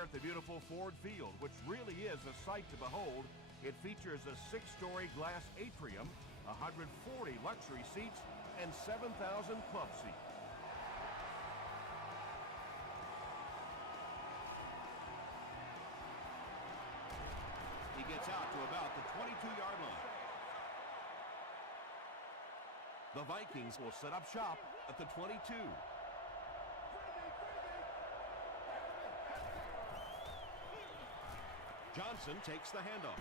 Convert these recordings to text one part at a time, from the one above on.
We're at the beautiful Ford Field, which really is a sight to behold. It features a 6-story glass atrium, 140 luxury seats, and 7,000 club seats. He gets out to about the 22-yard line. The Vikings will set up shop at the 22. Johnson takes the handoff.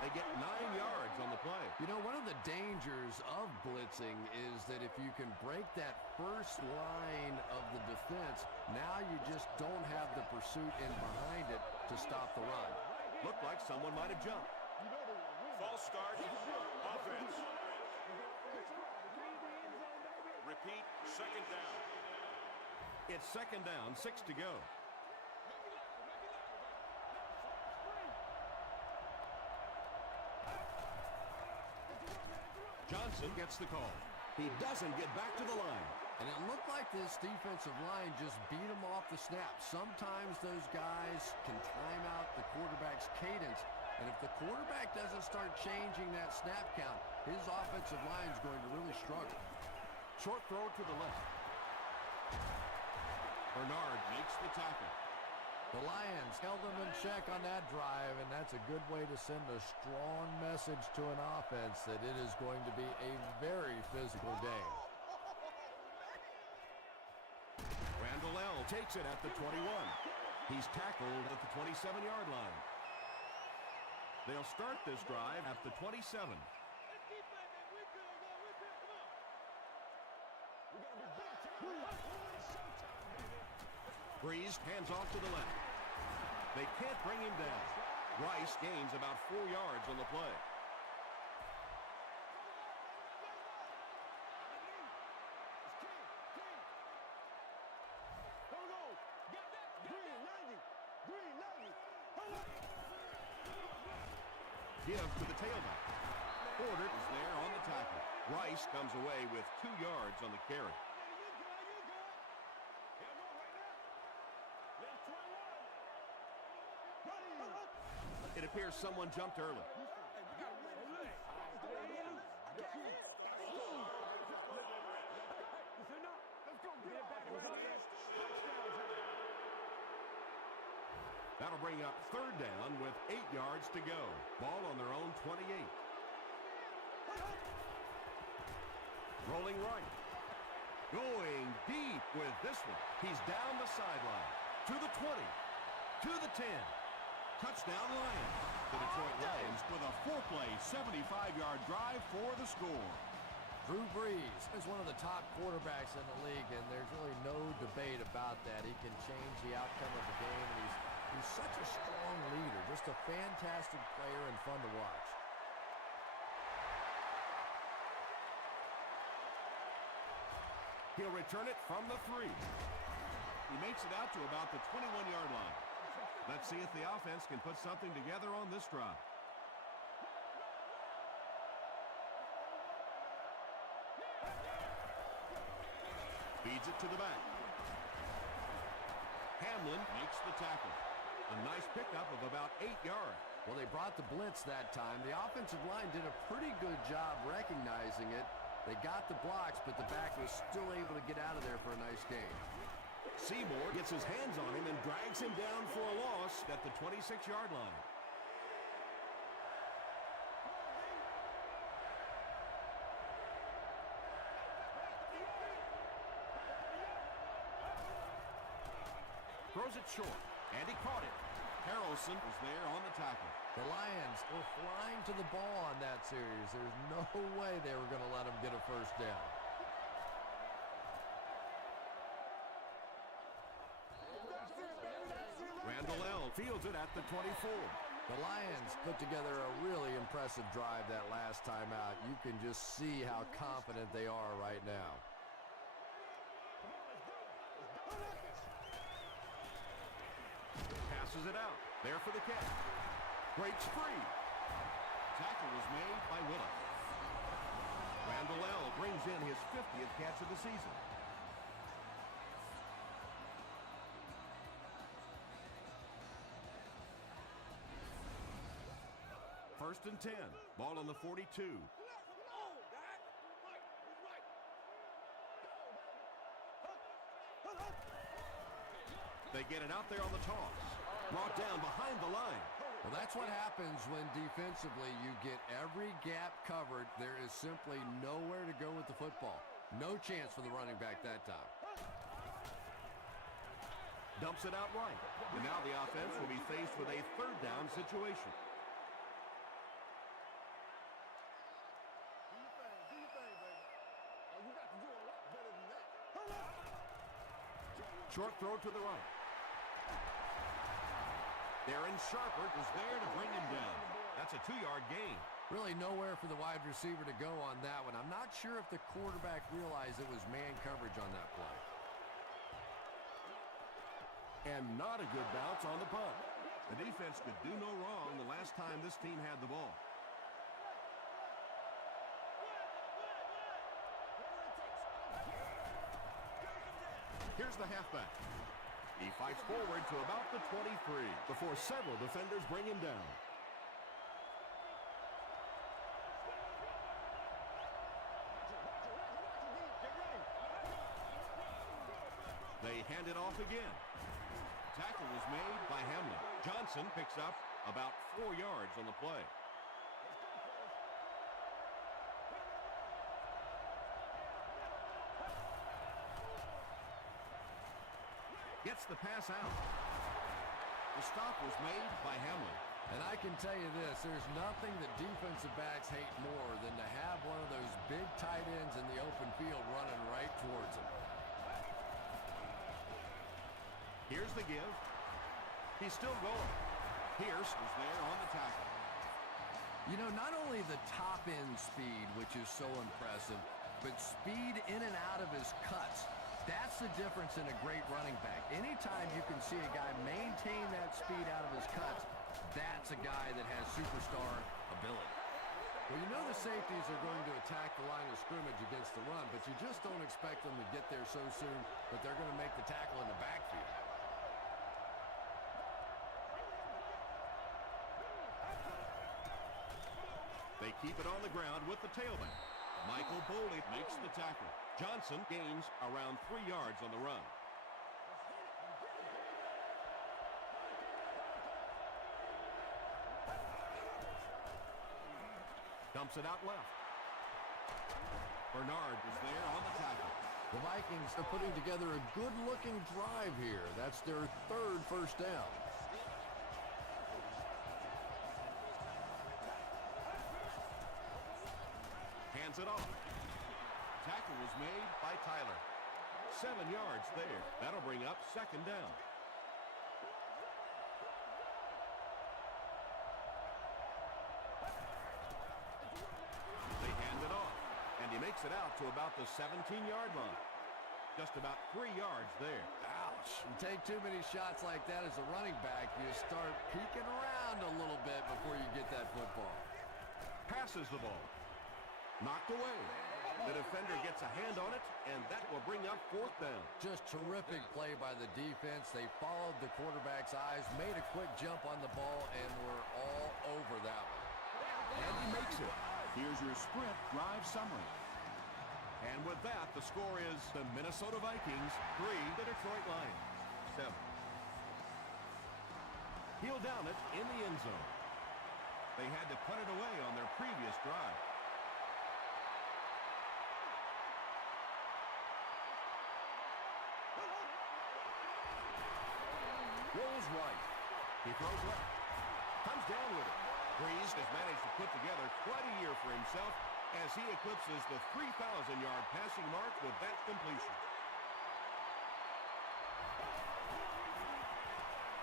They get 9 yards on the play. You know, one of the dangers of blitzing is that if you can break that first line of the defense, now you just don't have the pursuit in behind it to stop the run. Looked like someone might have jumped. False start, offense. Repeat, second down. It's second down, 6 to go. Johnson gets the call. He doesn't get back to the line. And it looked like this defensive line just beat him off the snap. Sometimes those guys can time out the quarterback's cadence. And if the quarterback doesn't start changing that snap count, his offensive line is going to really struggle. Short throw to the left. Bernard makes the tackle. The Lions held them in check on that drive, and that's a good way to send a strong message to an offense that it is going to be a very physical game. Randall L. takes it at the 21. He's tackled at the 27-yard line. They'll start this drive at the 27. Breeze hands off to the left. They can't bring him down. Rice gains about 4 yards on the play. Give to the tailback. Porter is there on the tackle. Rice comes away with 2 yards on the carry. It appears someone jumped early. That'll bring up third down with 8 yards to go. Ball on their own 28. Rolling right. Going deep with this one. He's down the sideline. To the 20. To the 10. Touchdown Lions. The Detroit Lions with a 4-play, 75-yard drive for the score. Drew Brees is one of the top quarterbacks in the league, and there's really no debate about that. He can change the outcome of the game, and he's such a strong leader, just a fantastic player and fun to watch. He'll return it from the 3. He makes it out to about the 21-yard line. Let's see if the offense can put something together on this drive. Feeds it to the back. Hamlin makes the tackle. A nice pickup of about 8 yards. Well, they brought the blitz that time. The offensive line did a pretty good job recognizing it. They got the blocks, but the back was still able to get out of there for a nice gain. Seymour gets his hands on him and drags him down for a loss at the 26-yard line. Throws it short, and he caught it. Harrelson was there on the tackle. The Lions were flying to the ball on that series. There's no way they were going to let them get a first down. Randall L. fields it at the 24. The Lions put together a really impressive drive that last time out. You can just see how confident they are right now. Passes it out. There for the catch. Breaks free. Tackle was made by Willis. Randall L. brings in his 50th catch of the season. First and 10. Ball on the 42. They get it out there on the toss. Brought down behind the line. Well, that's what happens when defensively you get every gap covered. There is simply nowhere to go with the football. No chance for the running back that time. Dumps it out right. And now the offense will be faced with a third down situation. Short throw to the right. Darren Sharper is there to bring him down. That's a 2-yard gain. Really nowhere for the wide receiver to go on that one. I'm not sure if the quarterback realized it was man coverage on that play. And not a good bounce on the punt. The defense could do no wrong the last time this team had the ball. Here's the halfback. He fights forward to about the 23 before several defenders bring him down. They hand it off again. Tackle was made by Hamlin. Johnson picks up about 4 yards on the play. Gets the pass out. The stop was made by Hamlin. And I can tell you this, there's nothing that defensive backs hate more than to have one of those big tight ends in the open field running right towards them. Here's the give. He's still going. Pierce is there on the tackle. You know, not only the top end speed, which is so impressive, but speed in and out of his cuts. That's the difference in a great running back. Anytime you can see a guy maintain that speed out of his cuts, that's a guy that has superstar ability. Well, you know the safeties are going to attack the line of scrimmage against the run, but you just don't expect them to get there so soon that they're going to make the tackle in the backfield. They keep it on the ground with the tailback. Michael Boley makes the tackle. Johnson gains around 3 yards on the run. Dumps it out left. Bernard is there on the tackle. The Vikings are putting together a good-looking drive here. That's their third first down. Hands it off. Tackle was made by Tyler. 7 yards there. That'll bring up second down. They hand it off, and he makes it out to about the 17-yard line. Just about 3 yards there. Ouch. You take too many shots like that as a running back, you start peeking around a little bit before you get that football. Passes the ball. Knocked away. The defender gets a hand on it, and that will bring up fourth down. Just terrific play by the defense. They followed the quarterback's eyes, made a quick jump on the ball, and were all over that one. And he makes it. Here's your sprint drive summary. And with that, the score is the Minnesota Vikings 3, the Detroit Lions 7. He'll down it in the end zone. They had to put it away on their previous drive. Rolls right. He throws left. Comes down with it. Breeze has managed to put together quite a year for himself as he eclipses the 3,000-yard passing mark with that completion.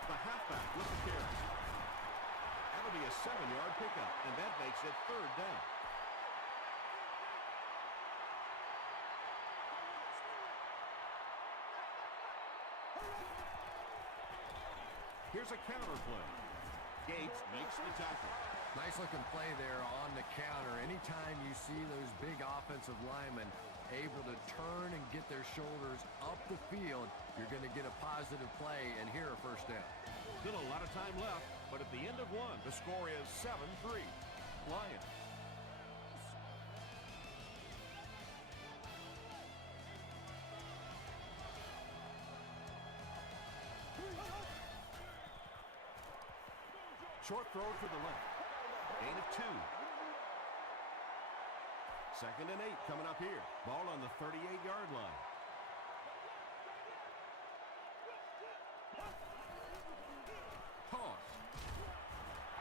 The halfback with the carry. That'll be a 7-yard pickup, and that makes it third down. Here's a counter play. Gates makes the tackle. Nice looking play there on the counter. Anytime you see those big offensive linemen able to turn and get their shoulders up the field, you're going to get a positive play, and here a first down. Still a lot of time left, but at the end of one, the score is 7-3. Lions. Short throw to the left. Gain of 2. 2nd and 8 coming up here. Ball on the 38-yard line. Toss.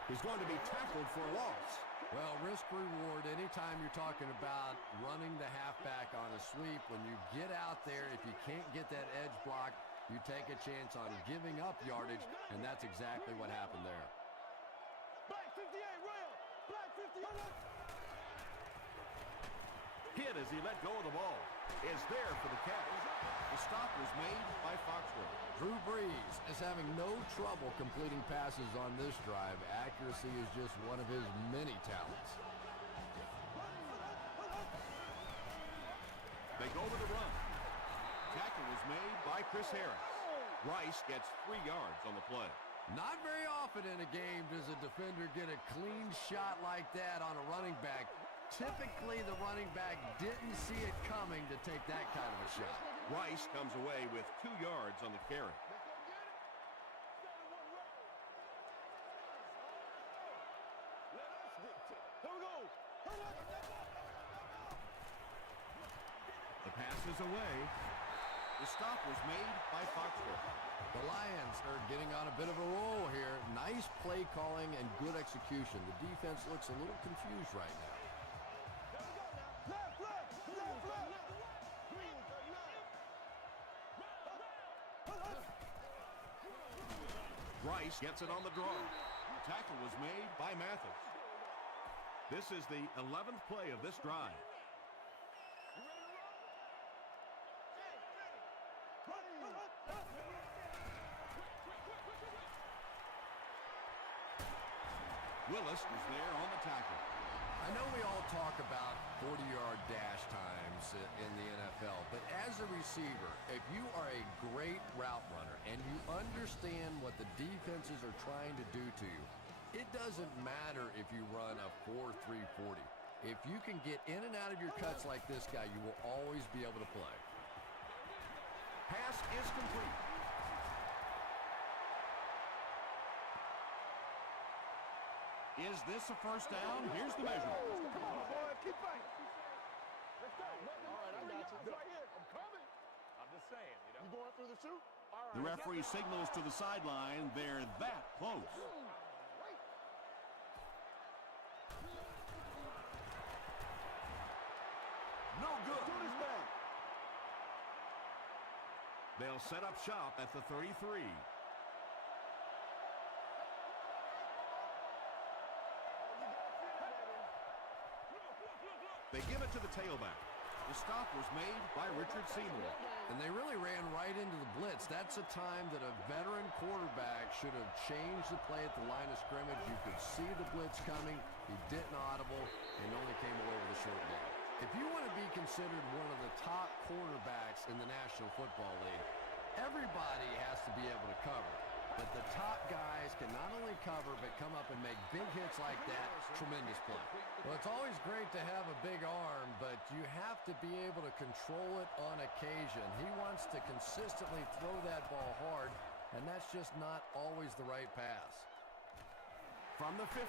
He's going to be tackled for a loss. Well, risk-reward, anytime you're talking about running the halfback on a sweep, when you get out there, if you can't get that edge block, you take a chance on giving up yardage, and that's exactly what happened there. Black 58, rail! Black 58! Hit as he let go of the ball. Is there for the catch. The stop was made by Foxworth. Drew Brees is having no trouble completing passes on this drive. Accuracy is just one of his many talents. They go with the run. Tackle was made by Chris Harris. Rice gets 3 yards on the play. Not very often in a game does a defender get a clean shot like that on a running back. Typically, the running back didn't see it coming to take that kind of a shot. Rice comes away with 2 yards on the carry. The pass is away. The stop was made by Foxworth. The Lions are getting on a bit of a roll here. Nice play calling and good execution. The defense looks a little confused right now. Rice gets it on the draw. Tackle was made by Mathis. This is the 11th play of this drive. Willis was there on the tackle. I know we all talk about 40-yard dash times in the NFL, but as a receiver, if you are a great route runner and you understand what the defenses are trying to do to you, it doesn't matter if you run a 4.3 40. If you can get in and out of your cuts like this guy, you will always be able to play. Pass is complete. Is this a first down? Here's the measurement. Come on, boy. Keep fighting. Let's go. All right, I got you. Right here. I'm coming. I'm just saying, you know. You going through the chute? All right. The referee signals to the sideline. They're that close. No good. Do this thing. They'll set up shop at the 33. They give it to the tailback. The stop was made by Richard Seymour. And they really ran right into the blitz. That's a time that a veteran quarterback should have changed the play at the line of scrimmage. You could see the blitz coming. He didn't audible and only came away with a short gain. If you want to be considered one of the top quarterbacks in the National Football League, everybody has to be able to cover. But the top guys can not only cover, but come up and make big hits like that. Tremendous play. Well, it's always great to have a big arm, but you have to be able to control it on occasion. He wants to consistently throw that ball hard, and that's just not always the right pass. From the 15,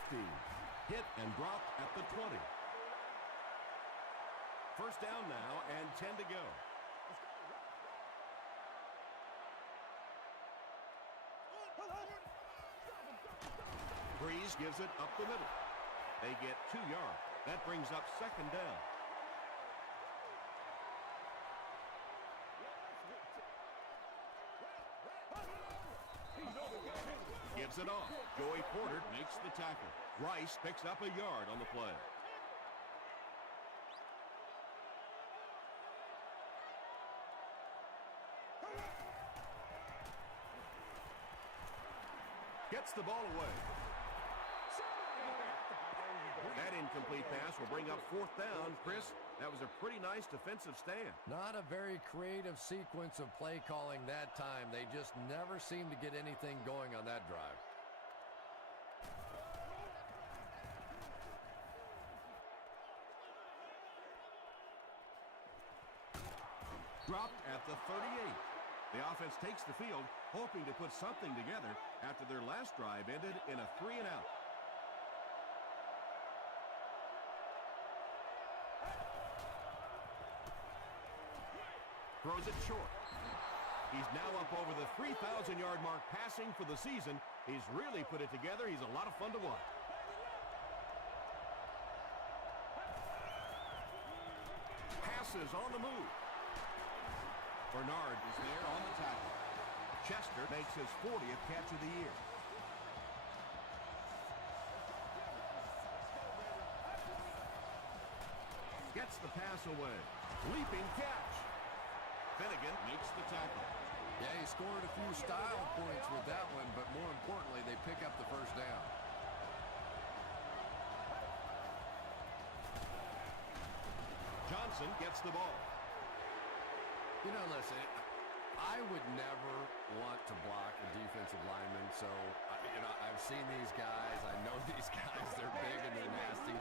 hit and dropped at the 20. First down now and 10 to go. Breeze gives it up the middle. They get 2 yards. That brings up second down. Gives it off. Joey Porter makes the tackle. Rice picks up a yard on the play. Gets the ball away. That incomplete pass will bring up fourth down. Chris, that was a pretty nice defensive stand. Not a very creative sequence of play calling that time. They just never seem to get anything going on that drive. the 38. The offense takes the field, hoping to put something together after their last drive ended in a 3-and-out. Throws it short. He's now up over the 3,000-yard mark passing for the season. He's really put it together. He's a lot of fun to watch. Passes on the move. Bernard is there on the tackle. Chester makes his 40th catch of the year. Gets the pass away. Leaping catch. Finnegan makes the tackle. Yeah, he scored a few style points with that one, but more importantly, they pick up the first down. Johnson gets the ball. You know, listen, I would never want to block a defensive lineman, so, I've seen these guys. I know these guys. They're big and they're nasty.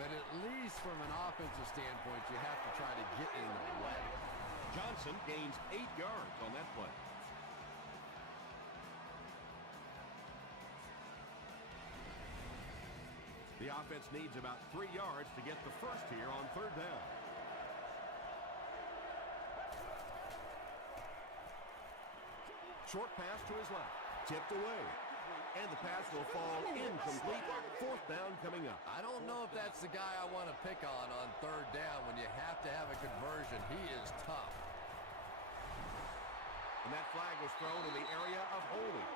But at least from an offensive standpoint, you have to try to get in the way. Johnson gains 8 yards on that play. The offense needs about 3 yards to get the first here on third down. Short pass to his left. Tipped away. And the pass will fall incomplete. Fourth down coming up. I don't know if that's the guy I want to pick on third down when you have to have a conversion. He is tough. And that flag was thrown in the area of holding.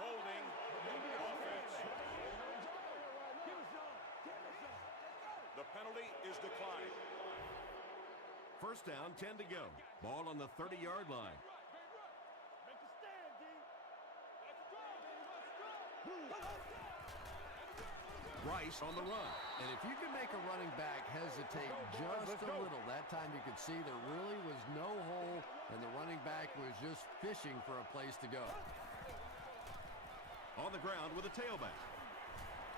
Holding. Offense. The penalty is declined. First down, 10 to go. Ball on the 30-yard line. Rice on the run. And if you can make a running back hesitate just a little, that time you could see there really was no hole, and the running back was just fishing for a place to go. On the ground with a tailback.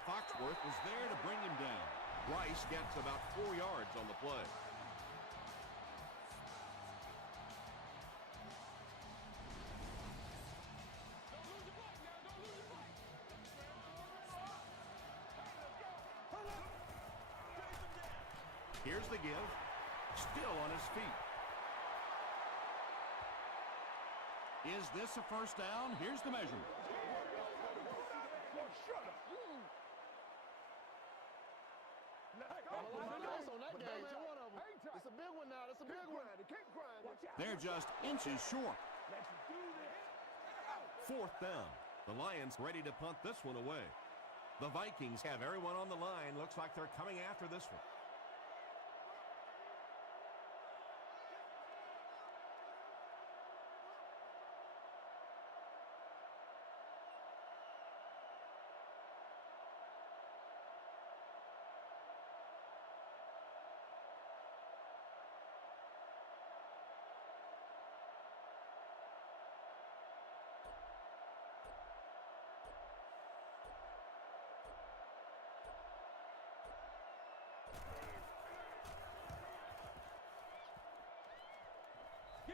Foxworth was there to bring him down. Rice gets about 4 yards on the play. Here's the give. Still on his feet. Is this a first down? Here's the measurement. It's a big one now. It's a big one. They're just inches short. Fourth down. The Lions ready to punt this one away. The Vikings have everyone on the line. Looks like they're coming after this one.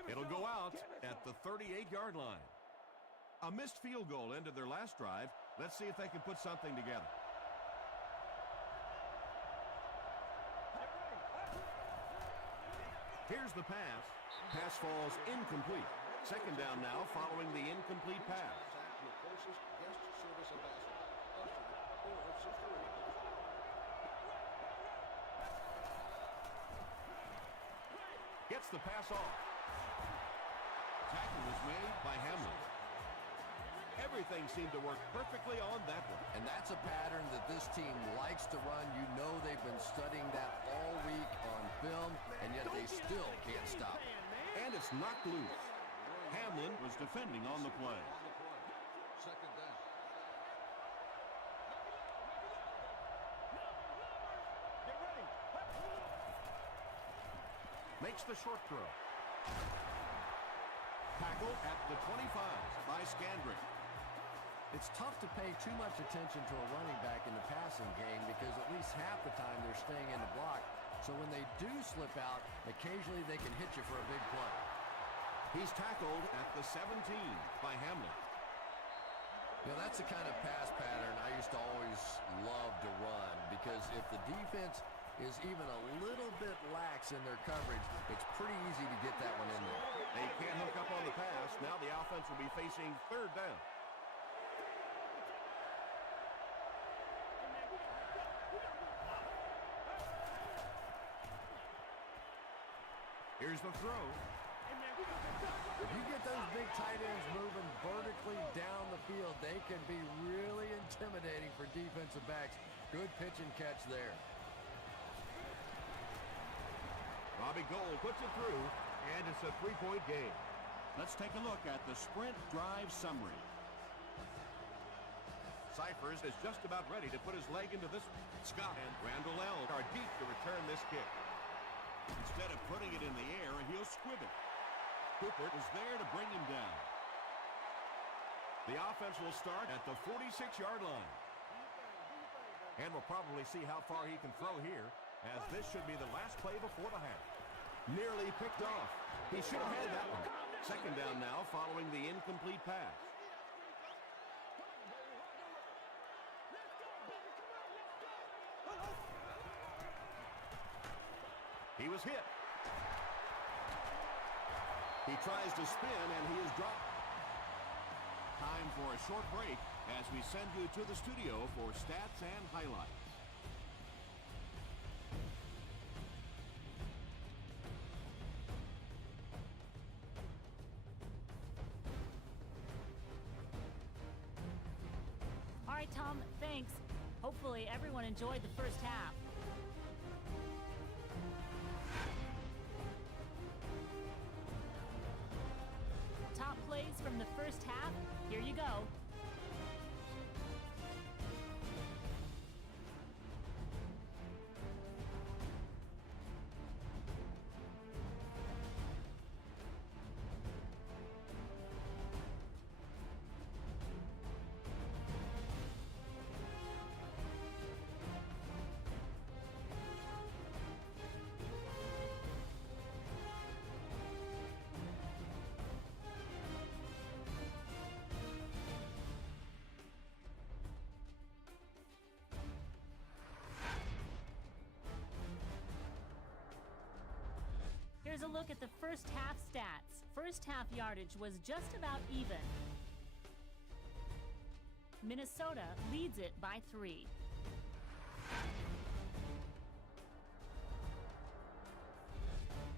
It'll go out at the 38-yard line. A missed field goal ended their last drive. Let's see if they can put something together. Here's the pass. Pass falls incomplete. Second down now following the incomplete pass. Gets the pass off. Tackle was made by Hamlin. Everything seemed to work perfectly on that one. And that's a pattern that this team likes to run. You know they've been studying that all week on film, and yet they still can't stop it. And it's knocked loose. Hamlin was defending on the play. Second down. Makes the short throw. Tackle at the 25 by Scandrick. It's tough to pay too much attention to a running back in the passing game because at least half the time they're staying in the block. So when they do slip out, occasionally they can hit you for a big play. He's tackled at the 17 by Hamlin. You know, that's the kind of pass pattern I used to always love to run, because if the defense is even a little bit lax in their coverage, it's pretty easy to get that one in there. They can't hook up on the pass. Now the offense will be facing third down. Here's the throw. If you get those big tight ends moving vertically down the field, they can be really intimidating for defensive backs. Good pitch and catch there. Robbie Gould puts it through, and it's a three-point game. Let's take a look at the sprint drive summary. Cyphers is just about ready to put his leg into this one. Scott and Randall L. are deep to return this kick. Instead of putting it in the air, he'll squib it. Cooper is there to bring him down. The offense will start at the 46-yard line. And we'll probably see how far he can throw here, as this should be the last play before the half. Nearly picked off. He should have had that one. Second down now following the incomplete pass. He was hit. He tries to spin, and he is dropped. Time for a short break as we send you to the studio for stats and highlights. All right, Tom, thanks. Hopefully everyone enjoyed the first half. Top plays from the first half. Here you go. Here's a look at the first half stats. First half yardage was just about even. Minnesota leads it by 3.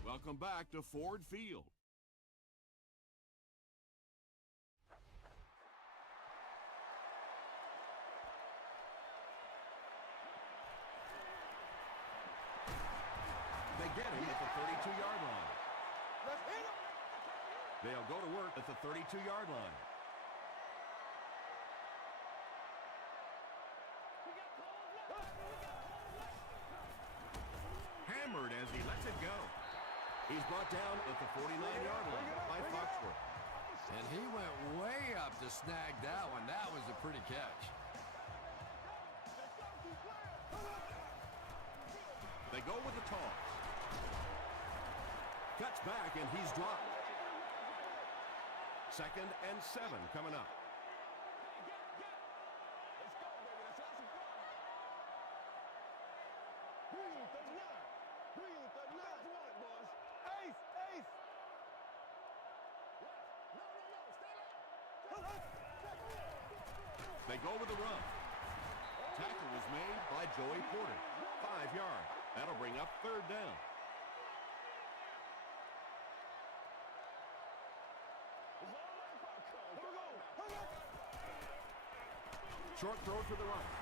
Welcome back to Ford Field. They get him at the 32-yard line. Let's hit him. They'll go to work at the 32-yard line. Hammered as he lets it go. He's brought down at the 49-yard line by Foxworth. And he went way up to snag that one. That was a pretty catch. They go with the toss. Cuts back, and he's dropped. 2nd and 7 coming up. They go with the run. Tackle was made by Joey Porter. 5 yards. That'll bring up 3rd down. Short throw to the right.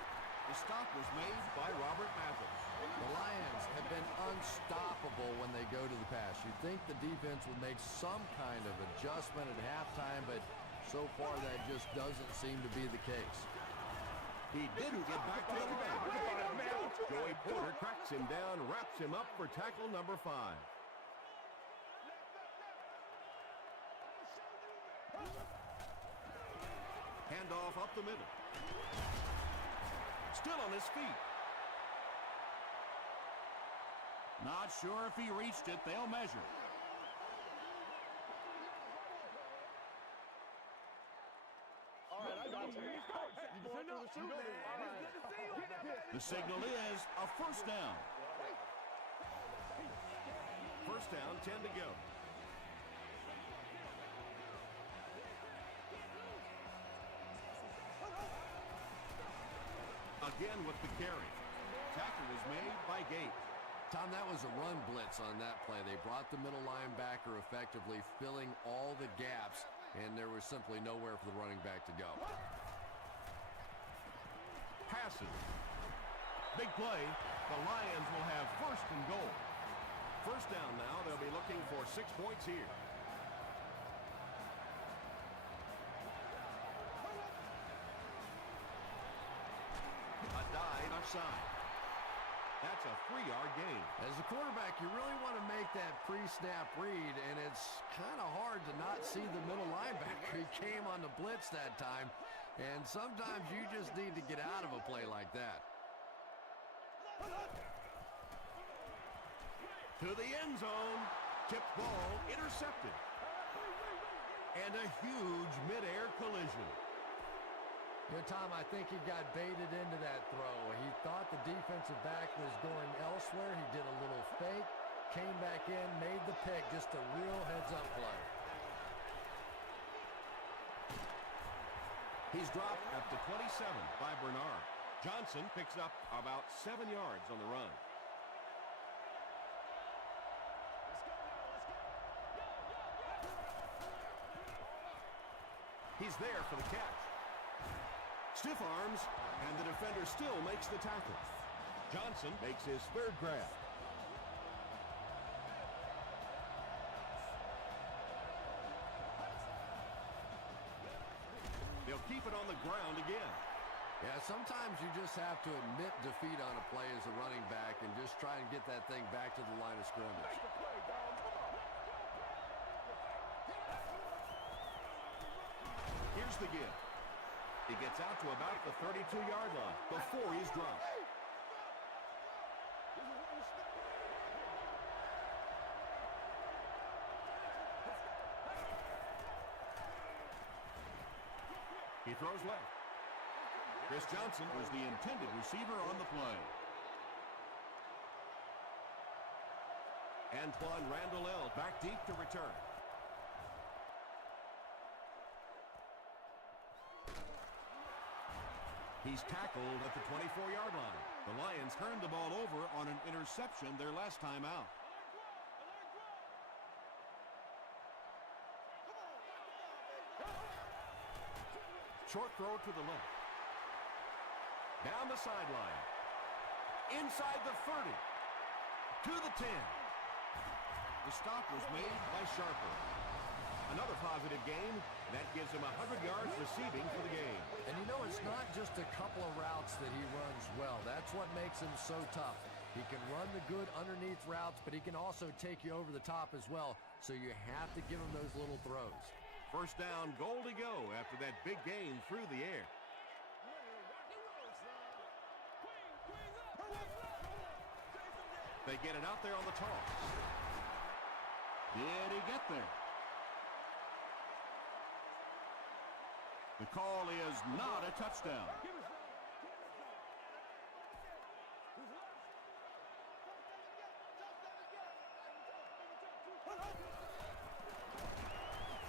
The stop was made by Robert Mathis. The Lions have been unstoppable when they go to the pass. You'd think the defense would make some kind of adjustment at halftime, but so far that just doesn't seem to be the case. He didn't get back to the line. Joey Porter cracks him down, wraps him up for tackle number 5. Handoff up the middle. Still on his feet. Not sure if he reached it. They'll measure. All right, I got you. You going through the shoot, man? All right. The signal is a first down. First down, 10 to go. Again with the carry. Tackle was made by Gate. Tom, that was a run blitz on that play. They brought the middle linebacker effectively filling all the gaps, and there was simply nowhere for the running back to go. Passes. Big play. The Lions will have first and goal. First down now. They'll be looking for 6 points here. A dive offside. That's a 3-yard gain. As a quarterback, you really want to make that pre-snap read, and it's kind of hard to not see the middle linebacker. He came on the blitz that time, and sometimes you just need to get out of a play like that. To the end zone. Tipped ball intercepted. And a huge mid-air collision. Yeah, Tom, I think he got baited into that throw. He thought the defensive back was going elsewhere. He did a little fake, came back in, made the pick. Just a real heads-up play. He's dropped at the 27 by Bernard. Johnson picks up about 7 yards on the run. He's there for the catch. Stiff arms, and the defender still makes the tackle. Johnson makes his third grab. They'll keep it on the ground again. Yeah, sometimes you just have to admit defeat on a play as a running back and just try and get that thing back to the line of scrimmage. Here's the give. He gets out to about the 32-yard line before he's dropped. He throws left. Chris Johnson was the intended receiver on the play. Antoine Randall back deep to return. He's tackled at the 24-yard line. The Lions turned the ball over on an interception their last time out. Short throw to the left. Down the sideline. Inside the 30. To the 10. The stop was made by Sharper. Another positive game. That gives him 100 yards receiving for the game. And you know, it's not just a couple of routes that he runs well. That's what makes him so tough. He can run the good underneath routes, but he can also take you over the top as well. So you have to give him those little throws. First down, goal to go after that big gain through the air. They get it out there on the toss. Did he get there? The call is not a touchdown.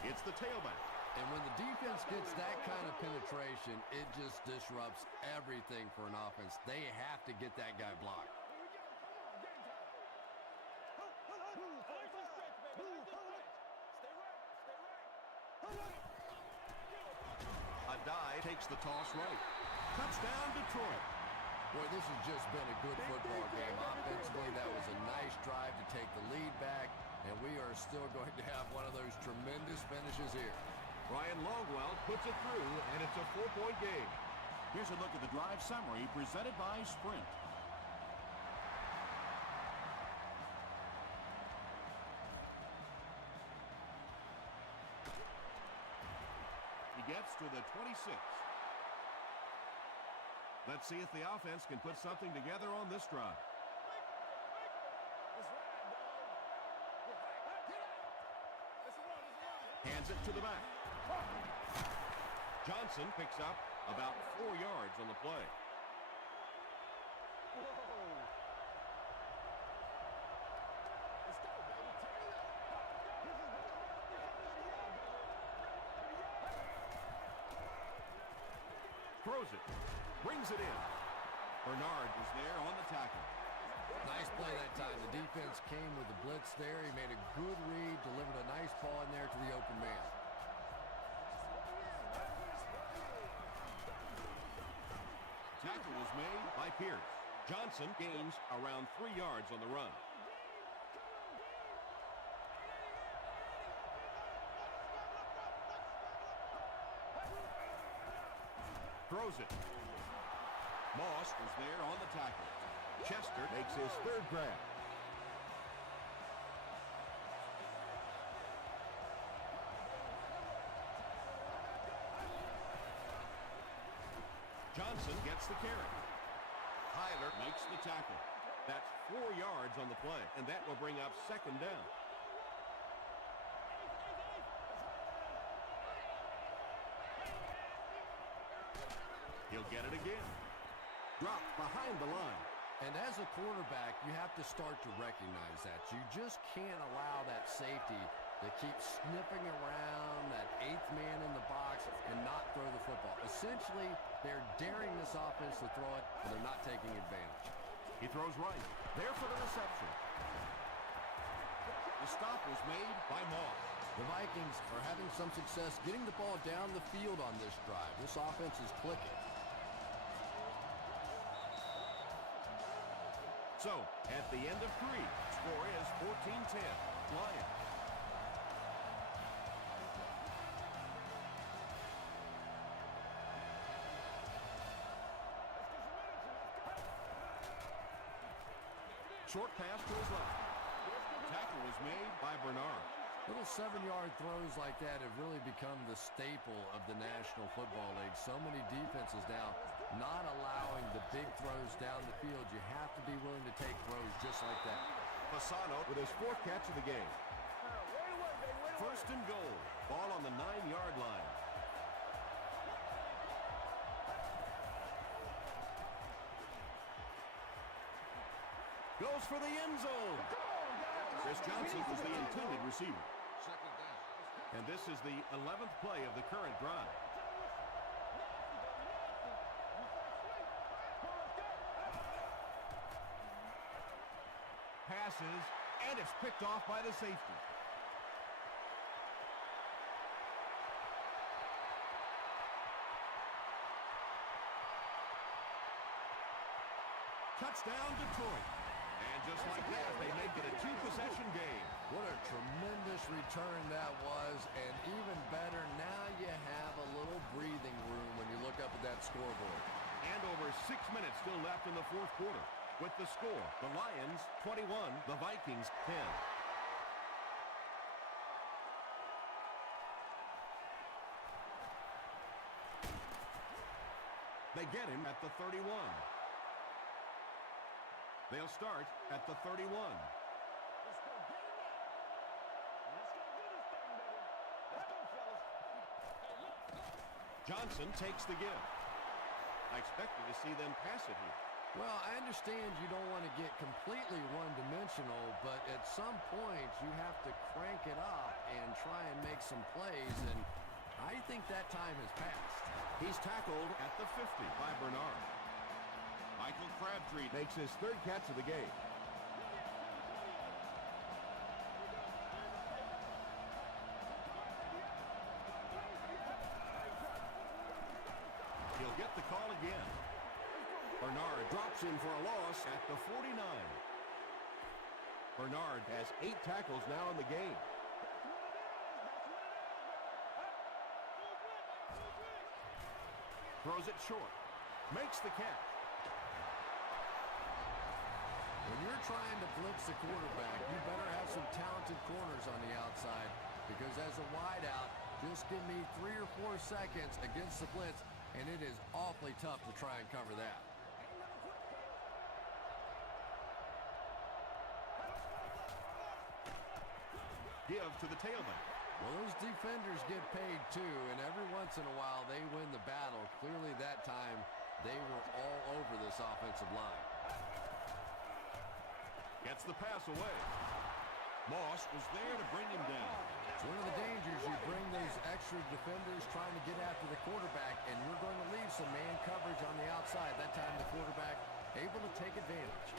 It's the tailback. And when the defense gets that kind of penetration, it just disrupts everything for an offense. They have to get that guy blocked. A dive takes the toss right. Touchdown, Detroit. Boy, this has just been a good football game. Offensively, that was a nice drive to take the lead back, and we are still going to have one of those tremendous finishes here. Ryan Longwell puts it through, and it's a 4-point game. Here's a look at the drive summary presented by Sprint. He gets to the 26. Let's see if the offense can put something together on this drive. Hands it to the back. Johnson picks up about 4 yards on the play. Throws it. Brings it in. Bernard was there on the tackle. Nice play that time. The defense came with the blitz there. He made a good read, delivered a nice ball in there to the open man. Tackle was made by Pierce. Johnson gains around 3 yards on the run. Throws it. Moss was there on the tackle. Chester makes his 3rd grab. Johnson gets the carry. Tyler makes the tackle. That's 4 yards on the play, and that will bring up 2nd down. He'll get it again. Dropped behind the line. And as a quarterback, you have to start to recognize that. You just can't allow that safety to keep sniffing around that 8th man in the box and not throw the football. Essentially, they're daring this offense to throw it, and they're not taking advantage. He throws right. There for the reception. The stop was made by Moss. The Vikings are having some success getting the ball down the field on this drive. This offense is clicking. So, at the end of 3, score is 14-10. Lions. Short pass to his left. Tackle was made by Bernard. Little 7-yard throws like that have really become the staple of the National Football League. So many defenses now not allowing the big throws down the field. You have to be willing to take throws just like that. Fasano with his 4th catch of the game. 1st and goal. Ball on the 9-yard line. Goes for the end zone. Chris Johnson is the intended receiver. 2nd down. And this is the 11th play of the current drive. Passes, and it's picked off by the safety. Touchdown, Detroit. And just like that, they make it a 2-possession game. What a tremendous return that was, and even better, now you have a little breathing room when you look up at that scoreboard. And over 6 minutes still left in the 4th quarter. With the score, the Lions 21, the Vikings 10. They get him at the 31. They'll start at the 31. Johnson takes the give. I expected to see them pass it here. Well, I understand you don't want to get completely one-dimensional, but at some point you have to crank it up and try and make some plays, and I think that time has passed. He's tackled at the 50 by Bernard. Michael Crabtree makes his 3rd catch of the game. He'll get the call again. Bernard drops in for a loss at the 49. Bernard has 8 tackles now in the game. Throws it short. Makes the catch. When you're trying to blitz the quarterback, you better have some talented corners on the outside, because as a wideout, just give me 3 or 4 seconds against the blitz, and it is awfully tough to try and cover that. Give to the tailback. Well, those defenders get paid too, and every once in a while they win the battle. Clearly that time they were all over this offensive line. Gets the pass away. Moss was there to bring him down. It's one of the dangers. You bring those extra defenders trying to get after the quarterback, and you're going to leave some man coverage on the outside. That time the quarterback able to take advantage.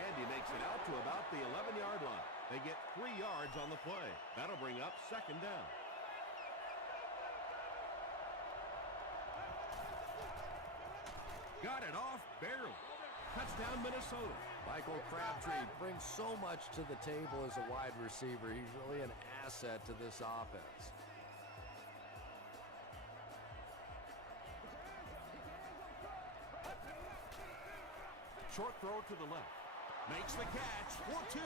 And he makes it out to about the 11-yard line. They get 3 yards on the play. That'll bring up second down. Got it off barely. Touchdown, Minnesota. Michael Crabtree brings so much to the table as a wide receiver. He's really an asset to this offense. Short throw to the left. Makes the catch for 2.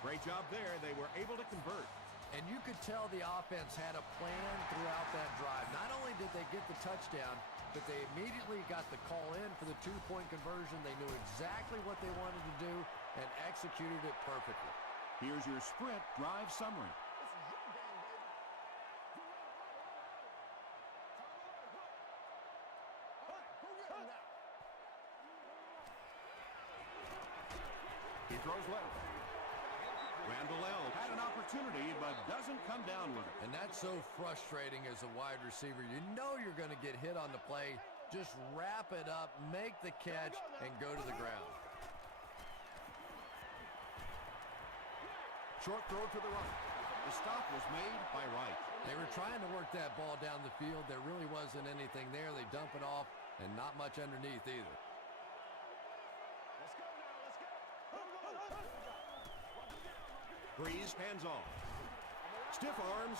Great job there. They were able to convert. And you could tell the offense had a plan throughout that drive. Not only did they get the touchdown, but they immediately got the call in for the 2-point conversion. They knew exactly what they wanted to do and executed it perfectly. Here's your sprint drive summary. He throws left. Randall L. had an opportunity, but doesn't come down with it. And that's so frustrating as a wide receiver. You know you're going to get hit on the play. Just wrap it up, make the catch, and go to the ground. Short throw to the right. The stop was made by Wright. They were trying to work that ball down the field. There really wasn't anything there. They dump it off, and not much underneath either. Breeze hands off. Stiff arms,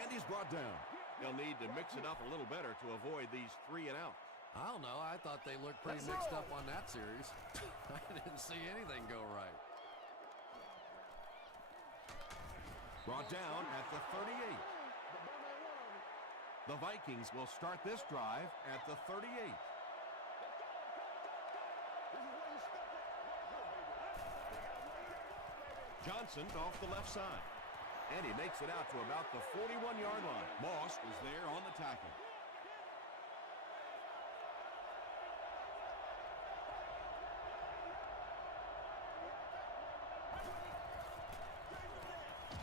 and he's brought down. He'll need to mix it up a little better to avoid these 3 and outs. I don't know. I thought they looked pretty mixed up on that series. I didn't see anything go right. Brought down at the 38. The Vikings will start this drive at the 38. Johnson off the left side. And he makes it out to about the 41-yard line. Moss was there on the tackle.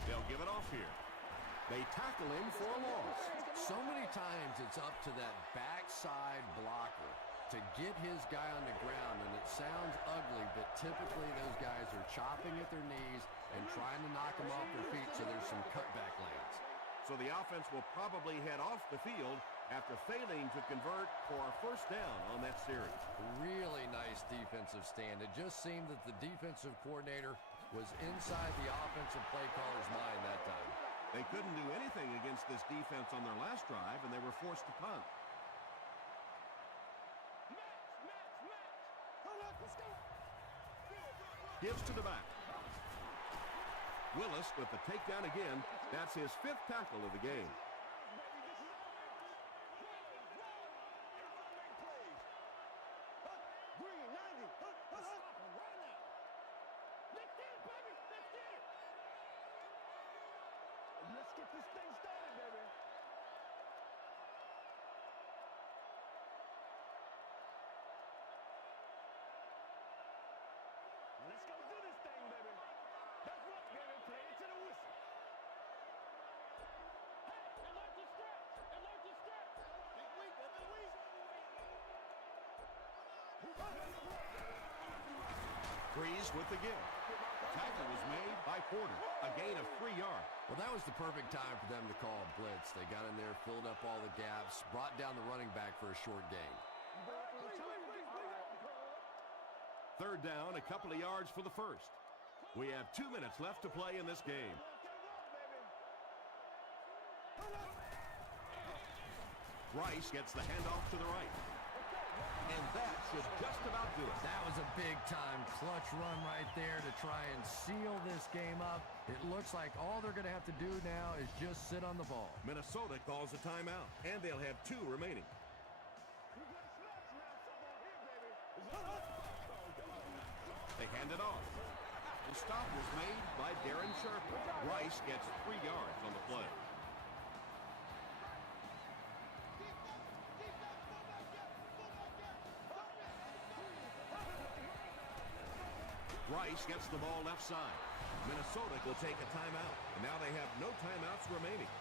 They'll give it off here. They tackle him for a loss. So many times it's up to that backside blocker to get his guy on the ground, and it sounds ugly, but typically those guys are chopping at their knees and trying to knock them off their feet, so there's some cutback lanes. So the offense will probably head off the field after failing to convert for a first down on that series. Really nice defensive stand. It just seemed that the defensive coordinator was inside the offensive play caller's mind that time. They couldn't do anything against this defense on their last drive, and they were forced to punt. Gives to the back. Willis with the takedown again. That's his 5th tackle of the game. Let's get this thing started, baby. Let's go do this thing, baby. That's right, baby. Play it to the whistle. Hey, alert the stretch. Alert the stretch. Big week, baby, week. Breeze with the give. Tackle was made by Porter. A gain of 3 yards. Well, that was the perfect time for them to call a blitz. They got in there, filled up all the gaps, brought down the running back for a short gain. 3rd down, a couple of yards for the first. We have 2 minutes left to play in this game. Rice gets the handoff to the right. And that should just about do it. That was a big-time clutch run right there to try and seal this game up. It looks like all they're going to have to do now is just sit on the ball. Minnesota calls a timeout, and they'll have 2 remaining. They hand it off. The stop was made by Darren Sharper. Rice gets 3 yards on the play. Rice gets the ball left side. Minnesota will take a timeout. And now they have no timeouts remaining.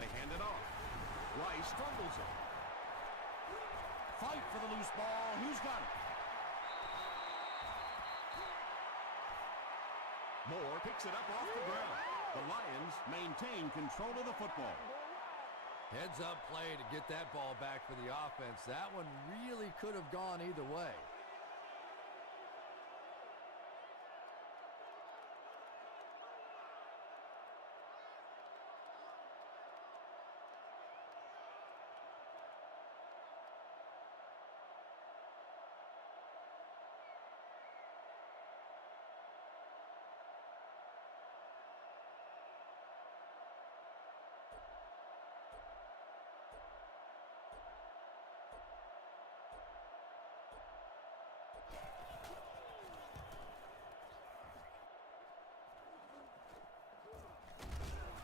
They hand it off. Rice fumbles it. Fight for the loose ball. Who's got it? Moore picks it up off the ground. The Lions maintain control of the football. Heads-up play to get that ball back for the offense. That one really could have gone either way.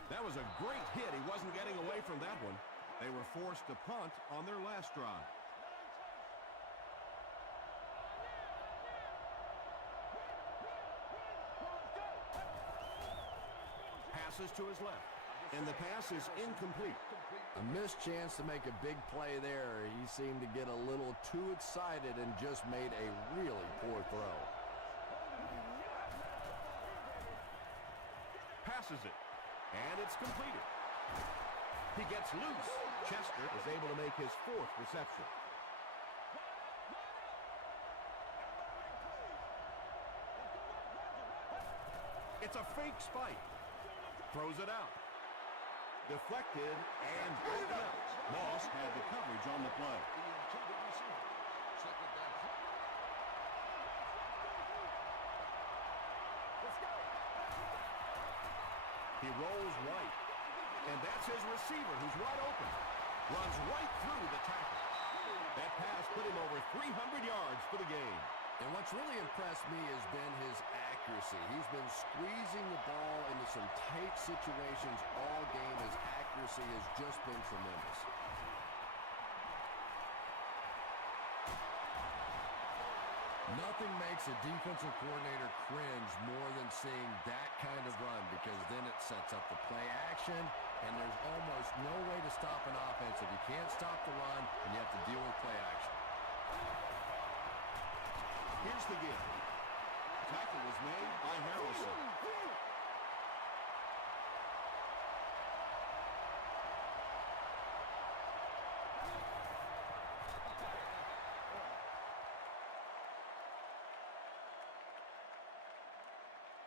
That was a great hit. He wasn't getting away from that one. They were forced to punt on their last drive. Passes to his left, and the pass is incomplete. A missed chance to make a big play there. He seemed to get a little too excited and just made a really poor throw. Passes it. And it's completed. He gets loose. Chester is able to make his 4th reception. It's a fake spike. Throws it out. Deflected and broken up. Moss had the coverage on the play. Second down. He rolls right. And that's his receiver who's wide open. Runs right through the tackle. That pass put him over 300 yards for the game. And what's really impressed me has been his accuracy. He's been squeezing the ball into some tight situations all game. His accuracy has just been tremendous. Nothing makes a defensive coordinator cringe more than seeing that kind of run, because then it sets up the play action, and there's almost no way to stop an offense if you can't stop the run and you have to deal with play action. Here's the give. Tackle was made by Harrison.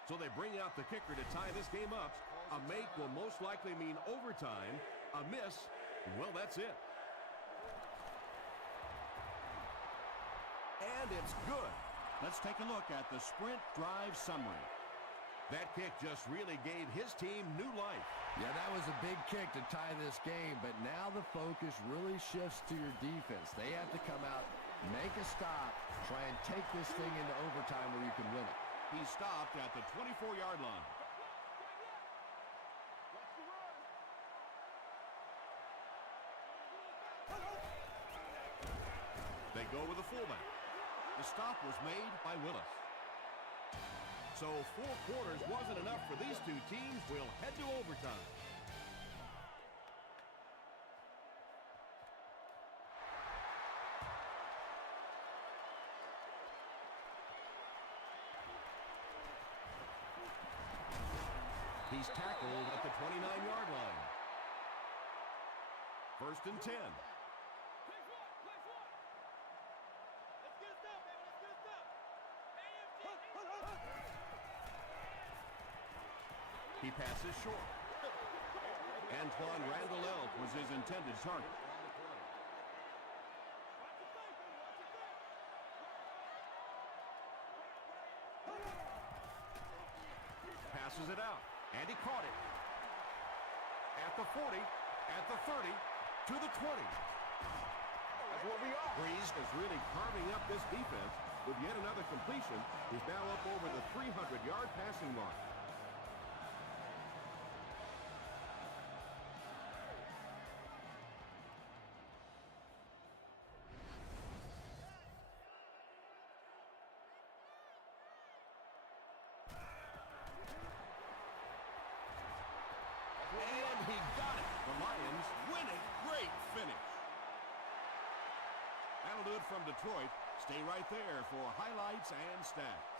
So they bring out the kicker to tie this game up. A make will most likely mean overtime. A miss, well, that's it. And it's good. Let's take a look at the sprint drive summary. That kick just really gave his team new life. Yeah, that was a big kick to tie this game, but now the focus really shifts to your defense. They have to come out, make a stop, try and take this thing into overtime where you can win it. He stopped at the 24-yard line. They go with a fullback. The stop was made by Willis. So 4 quarters wasn't enough for these two teams. We'll head to overtime. He's tackled at the 29-yard line. 1st and 10. He passes short. Antoine Randall was his intended target. Passes it out. And he caught it. At the 40, at the 30, to the 20. That's what we are. Breeze is really carving up this defense with yet another completion. He's now up over the 300-yard passing mark. And he got it. The Lions win it. Great finish. That'll do it from Detroit. Stay right there for highlights and stats.